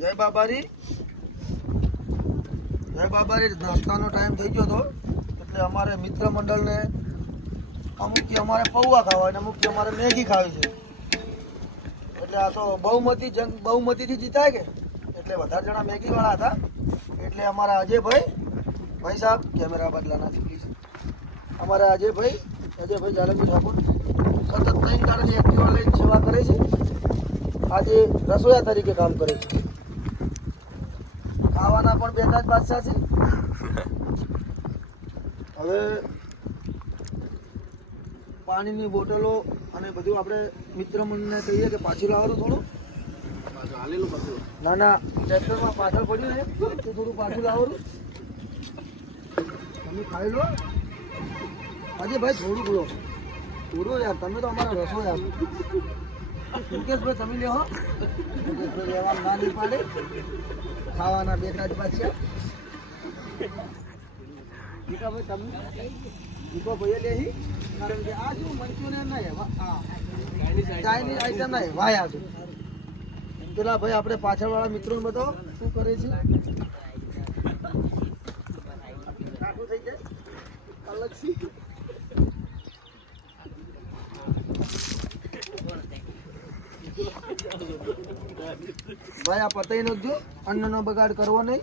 જય બાબારી. જય બાબારી. નાસ્તાનો ટાઈમ થઈ ગયો હતો એટલે અમારે મિત્ર મંડળને અમુકથી અમારે પૌવા ખાવા અને અમુકથી અમારે મેગી ખાવી છે. એટલે આ તો બહુમતીથી જીતાય કે એટલે વધારે જણા મેગી વાળા હતા. એટલે અમારા અજયભાઈ સાહેબ કેમેરા બદલાના છે પ્લીઝ. અમારા અજયભાઈ જાલંગી ઠાકોર સતત 3 દાડાથી એક્ટિવા લઈને સેવા કરે છે. આજે રસોઈયા તરીકે કામ કરે છે. ખાવાના પણ બેઠા જ બાદશાહ છે. હવે પાણીની બોટલો અને બધું આપણે મિત્ર મંડળને કહીએ કે પાછું લાવવાનું થોડું ના ટ્રેક્ટરમાં પાછળ પડ્યું ને તો થોડું પાછું લાવવાનું. તમે ખાઈ લો અજયભાઈ. થોડું યાર, તમે તો અમારા રસોઈ આપો. મુકેશભાઈ તમે લ્યો. મુકેશભાઈ લેવા ના નહીં પાડે. ખાવાના બેઠા જ પાછા. જીકાભાઈ તમે જીકોભાઈએ લેહી કારણ કે આ શું મંચુરિયન નહીં ચાઇનીઝ આઈટમ નહીં વાય આ પેલા ભાઈ આપણે પાછળવાળા મિત્રોને બતાવો શું કરે છે. કાઠું થઈ જાય અલગથી. ભાઈ આ પતાઈ નખજો. અન્નનો બગાડ કરવો નહીં.